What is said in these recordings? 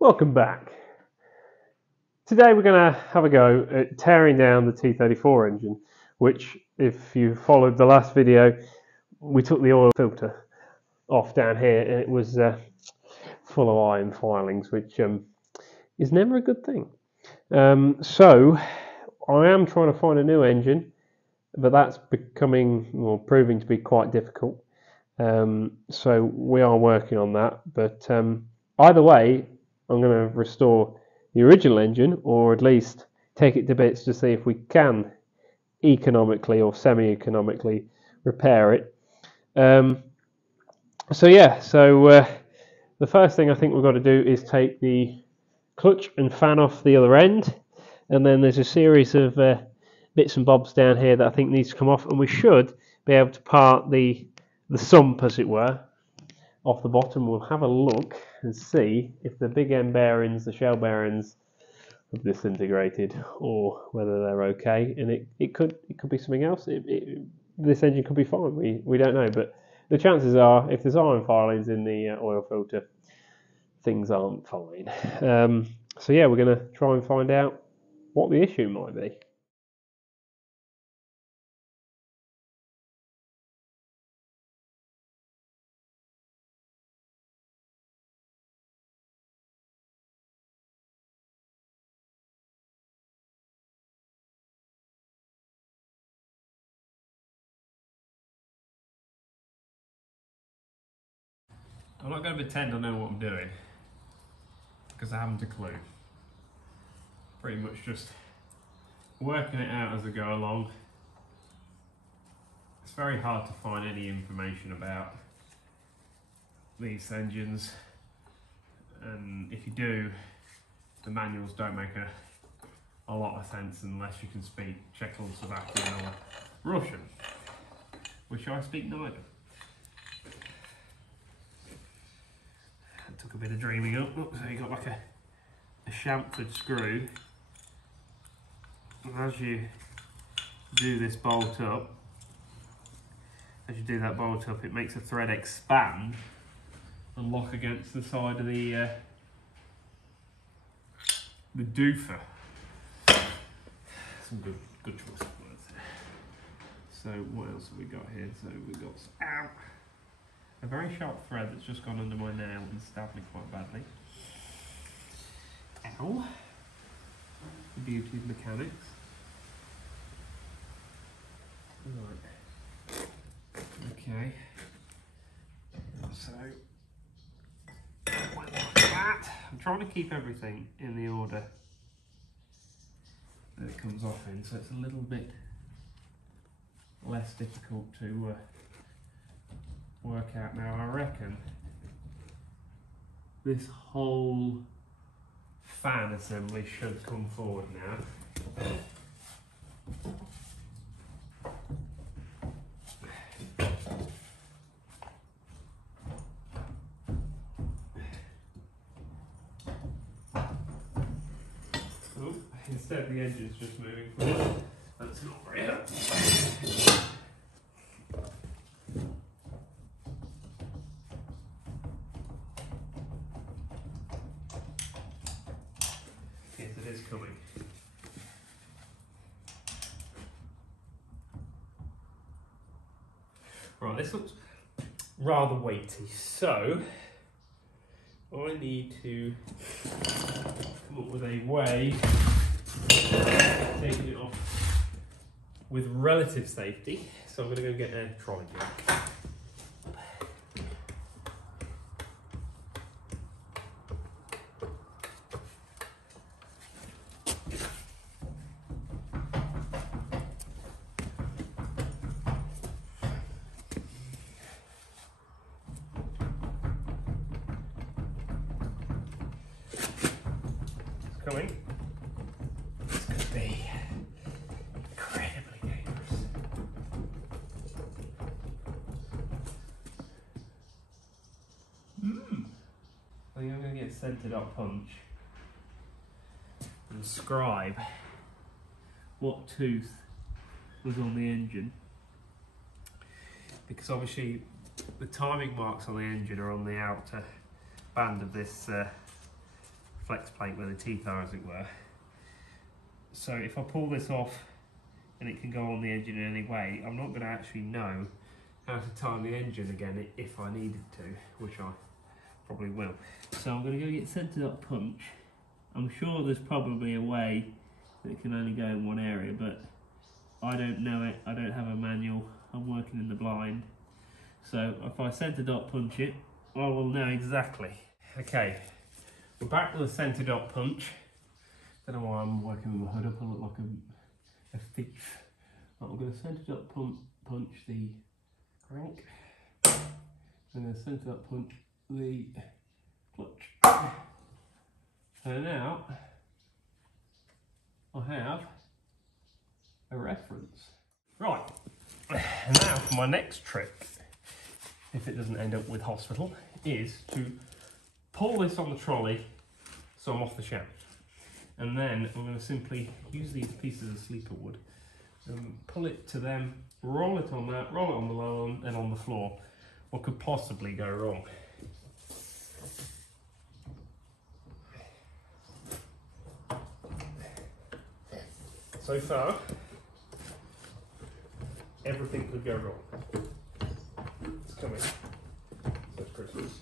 Welcome back. Today we're going to have a go at tearing down the T-34 engine, which, if you followed the last video, we took the oil filter off down here and it was full of iron filings, which is never a good thing. So I am trying to find a new engine, but that's proving to be quite difficult. So we are working on that, but either way, I'm going to restore the original engine, or at least take it to bits to see if we can economically or semi-economically repair it. The first thing I think we've got to do is take the clutch and fan off the other end, and then there's a series of bits and bobs down here that I think needs to come off, and we should be able to part the sump, as it were, off the bottom. We'll have a look and see if the big end bearings, the shell bearings, have disintegrated or whether they're okay. And it could be something else. This engine could be fine. We don't know, but the chances are, if there's iron filings in the oil filter, things aren't fine. We're going to try and find out what the issue might be. I'm not going to pretend I know what I'm doing, because I haven't a clue. Pretty much just working it out as I go along. It's very hard to find any information about these engines, and if you do, the manuals don't make a lot of sense unless you can speak Czechoslovakian or Russian, which I speak neither. It took a bit of dreaming up. So you got like a chamfered screw, and as you do that bolt up, it makes the thread expand and lock against the side of the doofer. Some good choice of words there. So what else have we got here? So we've got a very sharp thread that's just gone under my nail and stabbed me quite badly. Ow! The beauty of mechanics. Right. Okay. So I'm trying to keep everything in the order that it comes off in, so it's a little bit less difficult to work out. Now I reckon this whole fan assembly should come forward now. Oh, instead the engine's just moving forward. That's not very helpful. Is coming. Right, this looks rather weighty, so I need to come up with a way of taking it off with relative safety. So I'm going to go get a trolley jack. Coming. This could be incredibly dangerous. I think I'm going to get a centered up punch and scribe what tooth was on the engine, because obviously the timing marks on the engine are on the outer band of this flex plate where the teeth are, as it were. So if I pull this off and it can go on the engine in any way, I'm not going to actually know how to time the engine again if I needed to, which I probably will. So I'm going to go get centred up punch. I'm sure there's probably a way that it can only go in one area, but I don't know it. I don't have a manual. I'm working in the blind. So if I centre dot punch it, I will know exactly. Okay, we're back with a centre dot punch. Don't know why I'm working with my hood up. I look like a thief. Right, I'm going to centre dot punch the crank. I'm going to centre dot punch the clutch. So now I have a reference. Right, and now for my next trick, if it doesn't end up with hospital, is to pull this on the trolley so I'm off the shaft. And then I'm going to simply use these pieces of sleeper wood and pull it to them, roll it on that, roll it on the low one, and on the floor. What could possibly go wrong? So far, everything could go wrong. It's coming. That's Christmas.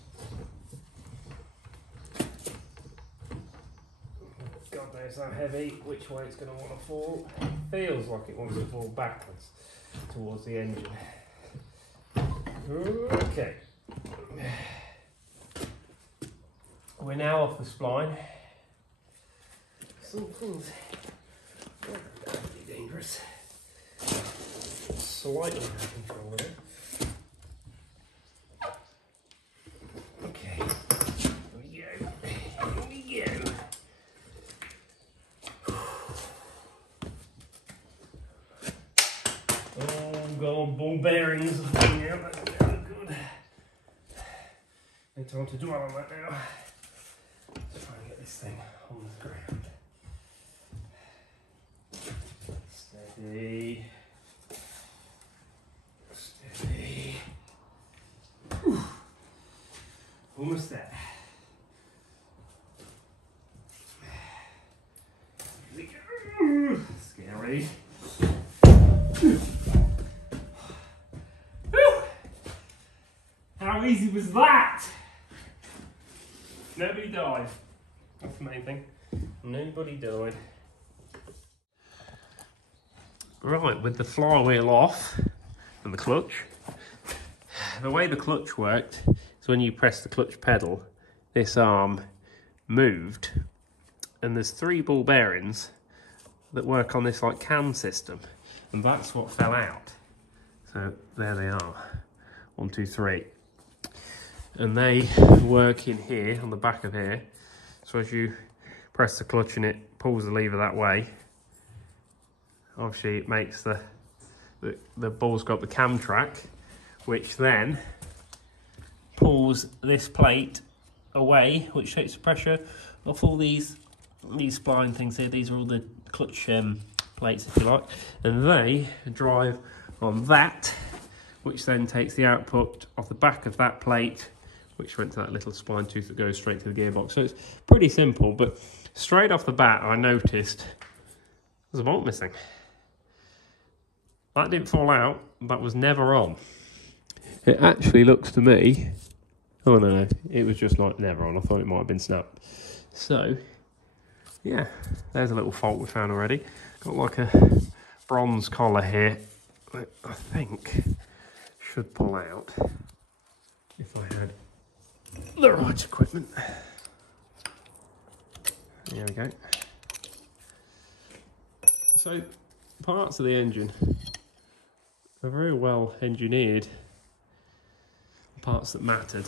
God knows how heavy, which way it's going to want to fall. Feels like it wants to fall backwards towards the engine. Okay. We're now off the spline. Some things are pretty dangerous. Slightly out of control with it. Okay. Here we go. Here we go. Oh, God, ball bearings. Yeah, that's very good. No time to dwell on that now. Let's try and get this thing on the ground. Steady. Steady. Whew. Almost there. Here we go. Scary. How easy was that? Nobody died. That's the main thing. Nobody died. Right, with the flywheel off and the clutch, the way the clutch worked is when you press the clutch pedal, this arm moved, and there's 3 ball bearings that work on this like cam system, and that's what fell out. So there they are, 1, 2, 3. And they work in here, on the back of here. So as you press the clutch and it pulls the lever that way, obviously it makes the ball's got the cam track, which then pulls this plate away, which takes the pressure off all these spline things here. These are all the clutch plates, if you like, and they drive on that, which then takes the output off the back of that plate, which went to that little spline tooth that goes straight to the gearbox. So it's pretty simple, but straight off the bat I noticed there's a bolt missing. That didn't fall out, that was never on. It actually looks to me, oh no, it was just like never on. I thought it might have been snapped. So yeah, there's a little fault we found already. Got like a bronze collar here that I think should pull out if I had the right equipment. There we go. So parts of the engine are very well engineered. Parts that mattered,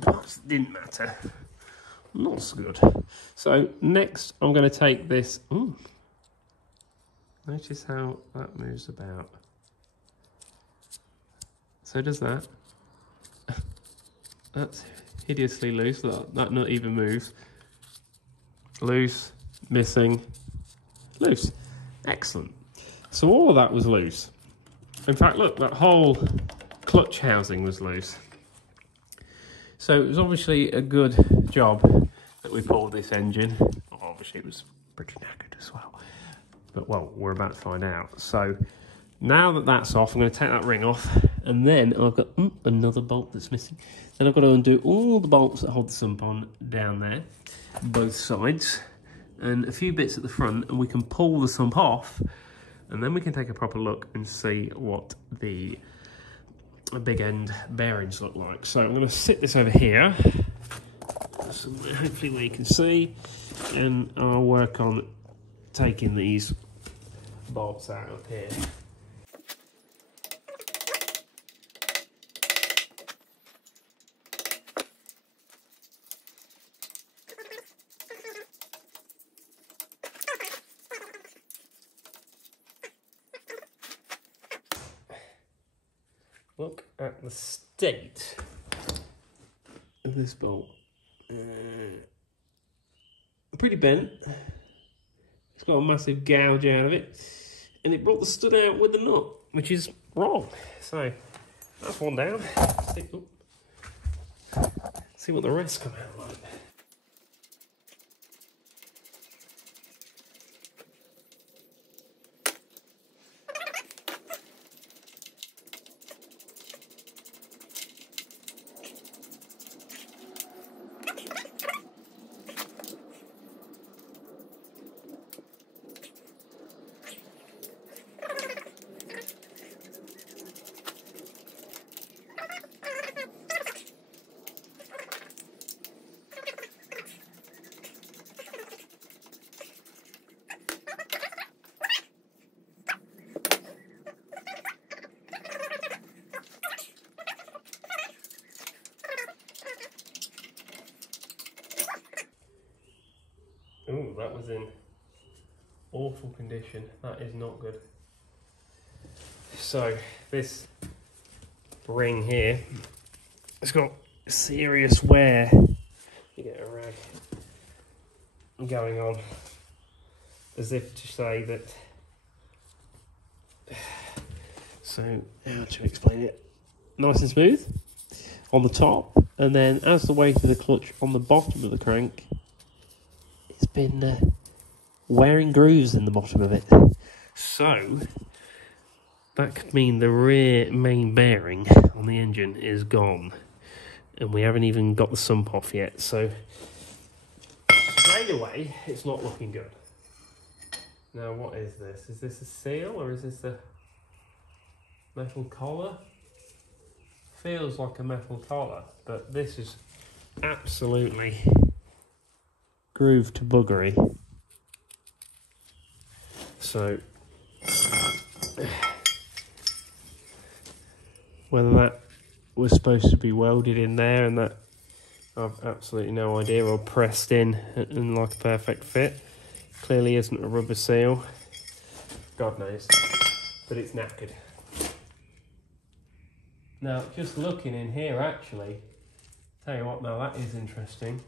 parts that didn't matter, not so good. So next I'm going to take this, ooh, notice how that moves about. So does that. That's hideously loose, that not even moves. Loose, missing, loose. Excellent. So all of that was loose. In fact, look, that whole clutch housing was loose. So it was obviously a good job that we pulled this engine. Obviously it was pretty knackered as well. But well, we're about to find out. So now that that's off, I'm going to take that ring off, and then I've got another bolt that's missing. Then I've got to undo all the bolts that hold the sump on down there, both sides, and a few bits at the front, and we can pull the sump off, and then we can take a proper look and see what the big end bearings look like. So I'm going to sit this over here, somewhere hopefully where you can see, and I'll work on taking these bolts out up here. Look at the state of this bolt. Pretty bent. It's got a massive gouge out of it, and it brought the stud out with the nut, which is wrong. So that's one down. See what the rest come out like. Ooh, that was in awful condition. That is not good. So this ring here, it's got serious wear. You get a rag going on, as if to say that. So how to explain it? Nice and smooth on the top, and then as the weight of the clutch on the bottom of the crank, it's been wearing grooves in the bottom of it. So that could mean the rear main bearing on the engine is gone, and we haven't even got the sump off yet. So straight away, it's not looking good. Now, what is this? Is this a seal, or is this a metal collar? Feels like a metal collar, but this is absolutely grooved to buggery. So whether that was supposed to be welded in there and that, I've absolutely no idea, or pressed in and like a perfect fit. Clearly isn't a rubber seal. God knows. But it's knackered. Now, just looking in here, actually, tell you what, now that is interesting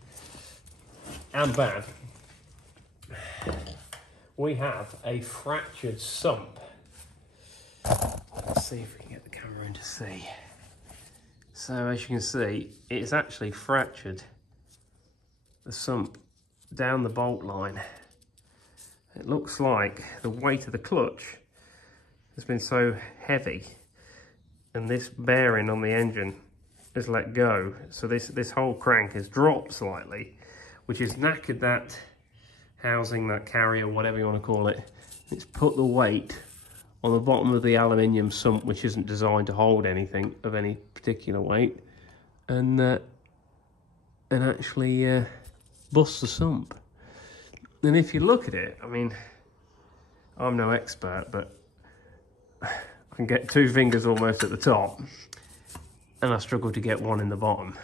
and bad. We have a fractured sump. Let's see if we can get the camera in to see. So as you can see, it's actually fractured the sump down the bolt line. It looks like the weight of the clutch has been so heavy, and this bearing on the engine is let go. So this whole crank has dropped slightly, which has knackered that housing, that carrier, whatever you want to call it. It's put the weight on the bottom of the aluminium sump, which isn't designed to hold anything of any particular weight, and actually bust the sump. And if you look at it, I mean, I'm no expert, but I can get 2 fingers almost at the top, and I struggle to get one in the bottom.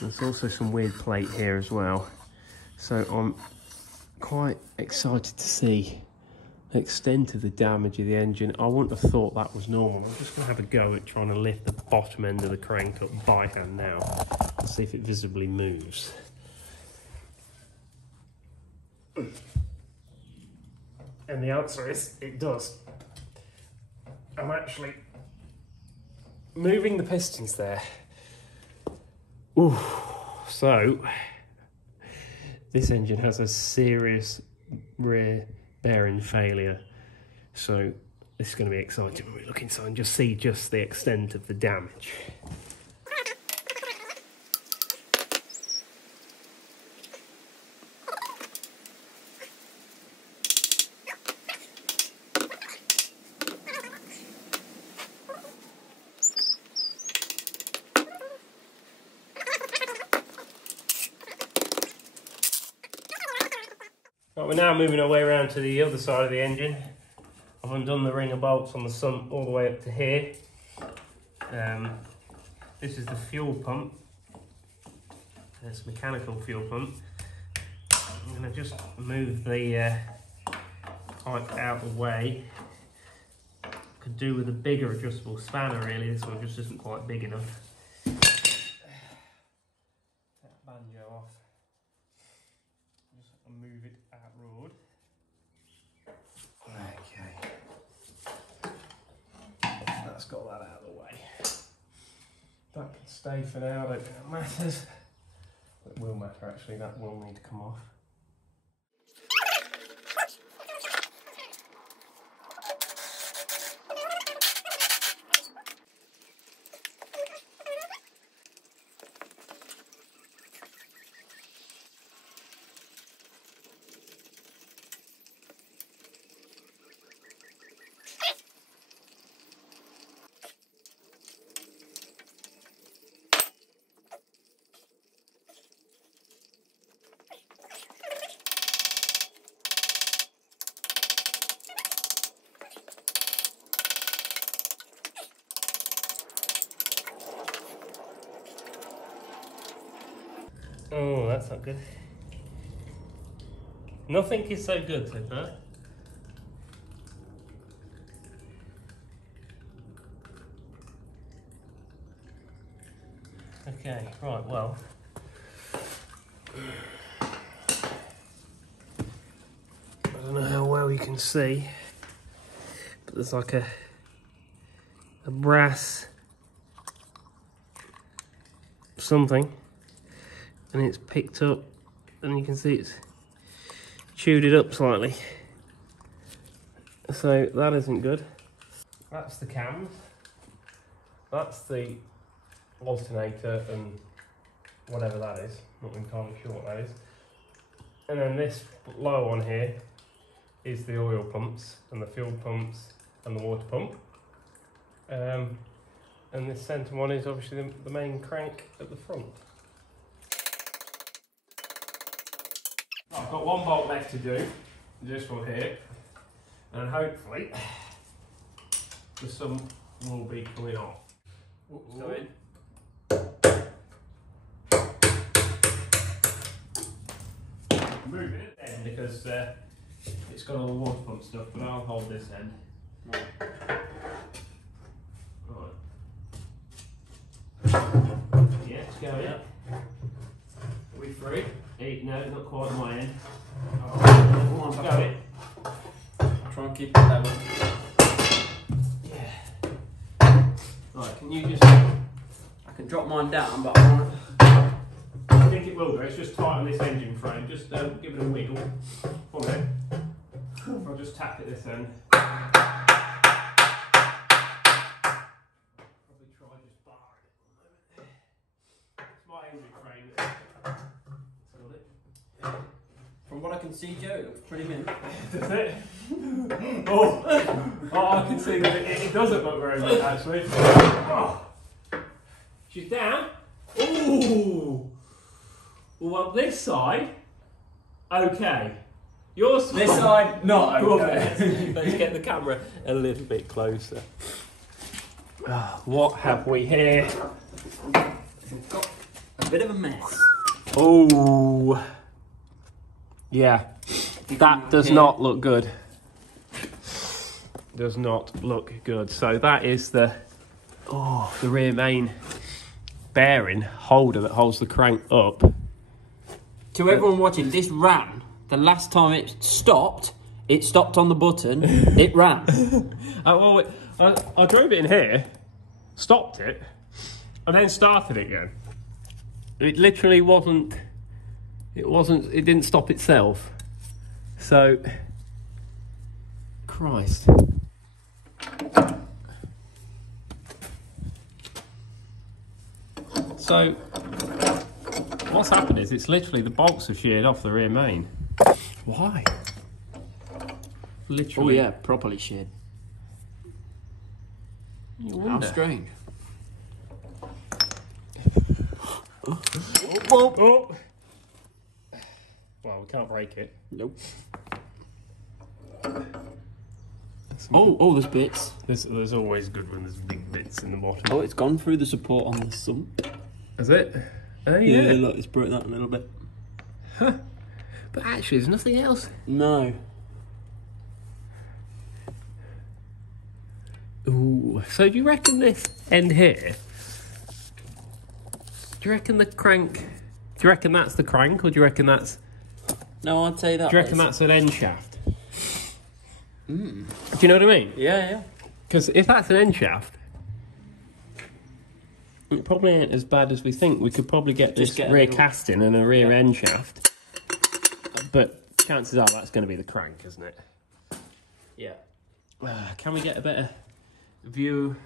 There's also some weird plate here as well. So I'm quite excited to see the extent of the damage of the engine. I wouldn't have thought that was normal. I'm just going to have a go at trying to lift the bottom end of the crank up by hand now and see if it visibly moves. And the answer is, it does. I'm actually moving the pistons there. Ooh, so this engine has a serious rear bearing failure. So this is going to be exciting when we look inside and just see just the extent of the damage. Right, we're now moving our way around to the other side of the engine. I've undone the ring of bolts on the sump all the way up to here. This is the fuel pump. It's a mechanical fuel pump. I'm going to just move the pipe out of the way. Could do with a bigger adjustable spanner really, this one just isn't quite big enough. Take that banjo off. Just move it out road. Okay. That's got that out of the way. That can stay for now, I don't think it matters. It will matter actually, that will need to come off. Oh, that's not good. Nothing is so good so far. Okay, right, well. I don't know how well you can see, but there's like a brass something. And it's picked up, and you can see it's chewed it up slightly. So that isn't good. That's the cams. That's the alternator and whatever that is. Not entirely sure what that is. And then this lower one here is the oil pumps and the fuel pumps and the water pump. And this centre one is obviously the main crank at the front. I've got one bolt left to do, this one here, and hopefully the sump will be coming off. So in. Move it then because it's got all the water pump stuff, but I'll hold this end. Right. Yeah, it's going up. Are we through? No, not quite on my end. Oh, got it. Try and keep it level. Yeah. Right, can you just... I can drop mine down, but I want to... I think it will go. It's just tight on this engine frame. Just give it a wiggle. Hold on. I'll just tap it this end. Probably try just barring it. It's my engine frame. From what I can see, Joe, it looks pretty mint. Does it? Oh, I can see that it doesn't look very good actually. Oh. She's down. Ooh. Well, this side, okay. Your side, this side, not okay. Let's get the camera a little bit closer. What have we here? We've got a bit of a mess. Oh. Yeah, that does not look good. Does not look good. So that is the rear main bearing holder that holds the crank up. To everyone watching, this ran. The last time it stopped on the button, it ran. I drove it in here, stopped it, and then started it again. It literally wasn't it didn't stop itself. So, Christ. So, what's happened is it's literally the bolts have sheared off the rear main. Why? Literally. Oh yeah, properly sheared. How strange. Oh. Well, we can't break it. Nope. Oh, there's bits. There's always good when there's big bits in the bottom. Oh, it's gone through the support on the sump. Is it? Oh Yeah, yeah. look, it's broke that a little bit. Huh. But actually, there's nothing else. No. Ooh. So do you reckon this end here? Do you reckon the crank? Do you reckon that's the crank, or do you reckon that's? No, I'd say that. Do you reckon that's an end shaft? Do you know what I mean? Yeah. Because if that's an end shaft, it probably ain't as bad as we think. We could probably get this rear casting and a rear end shaft. But chances are that's going to be the crank, isn't it? Yeah. Can we get a better view?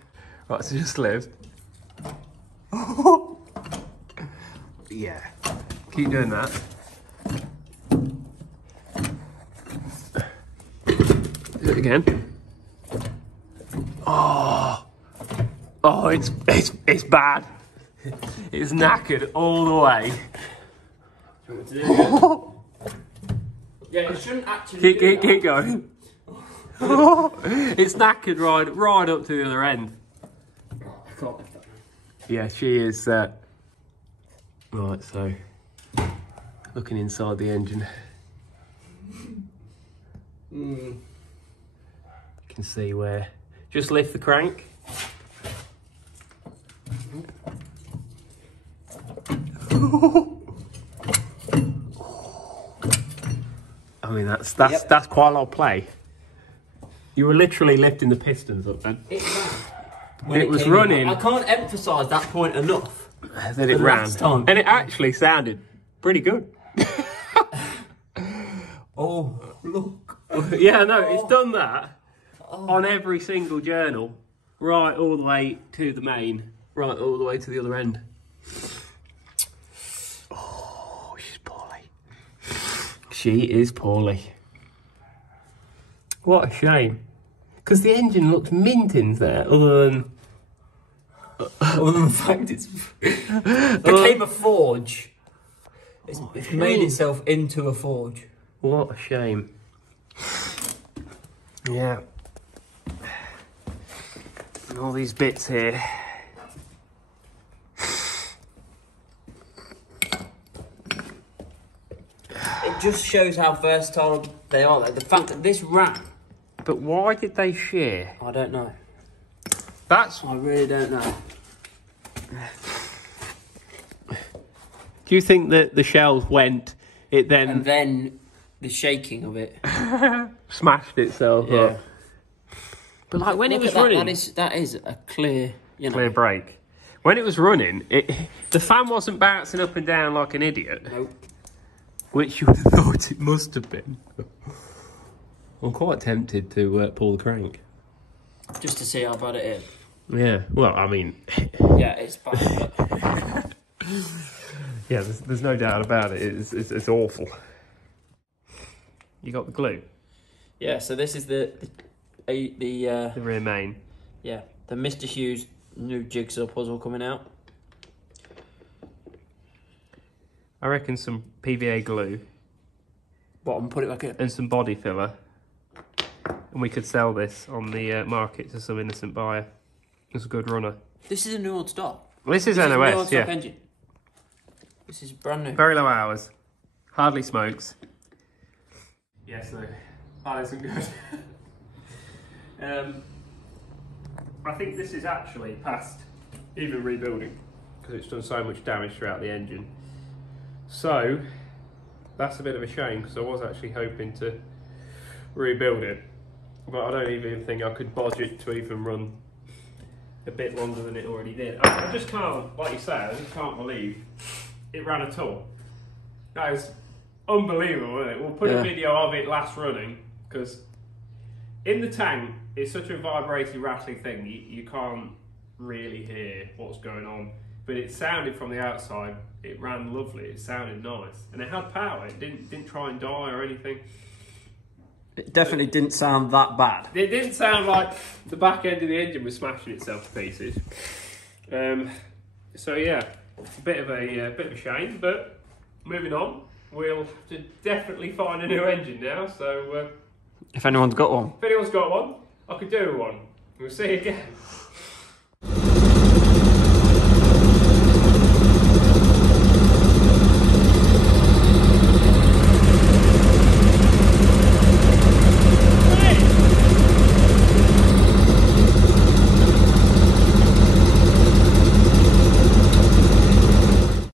Right, so just lift. Yeah. Keep doing that. Do it again. Oh, it's bad. It's knackered all the way. Yeah, it shouldn't actually. Keep going. It's knackered right up to the other end. I can't lift that. Yeah, she is. Right, so looking inside the engine, you can see where. Just lift the crank. I mean, that's quite a lot of play. You were literally lifting the pistons up then. It was running. I can't emphasise that point enough. Then it ran, and it actually sounded pretty good. Oh, look. Yeah, no, it's done that on every single journal, right all the way to the main, right all the way to the other end. Oh, she's poorly. She is poorly. What a shame. Because the engine looks mintins there, other than the fact it became a forge. It's made itself into a forge. What a shame. Yeah. And all these bits here. It just shows how versatile they are. Like, the fact that this ran. But why did they shear? I don't know. I really don't know. Do you think that the shells went, it then... And then the shaking of it. smashed itself up? But like when it was running... That is a clear, clear break. When it was running, the fan wasn't bouncing up and down like an idiot. Nope. Which you would have thought it must have been. I'm quite tempted to pull the crank. Just to see how bad it is. Yeah, well, I mean... Yeah, it's bad. But... yeah, there's no doubt about it. It's awful. You got the glue? Yeah, so this is the rear main. Yeah, the Mr. Hughes new jigsaw puzzle coming out. I reckon some PVA glue. What, and put it back in? And some body filler. And we could sell this on the market to some innocent buyer. It's a good runner. This is a new old stock. This is NOS, yeah. Engine. This is brand new. Very low hours. Hardly smokes. Yes, no. That isn't good. I think this is actually past even rebuilding because it's done so much damage throughout the engine. So that's a bit of a shame because I was actually hoping to rebuild it, but I don't even think I could budget to even run a bit longer than it already did. I just can't, like you say, I just can't believe it ran at all. That is unbelievable, isn't it? We'll put a video of it last running, because in the tank, it's such a vibrating, rattling thing, you can't really hear what's going on. But it sounded from the outside, it ran lovely, it sounded nice. And it had power, it didn't try and die or anything. It definitely didn't sound that bad. It didn't sound like the back end of the engine was smashing itself to pieces. So yeah, a bit of a shame, but moving on. We'll have to definitely find a new engine now, so... if anyone's got one. If anyone's got one, I could do one. We'll see again.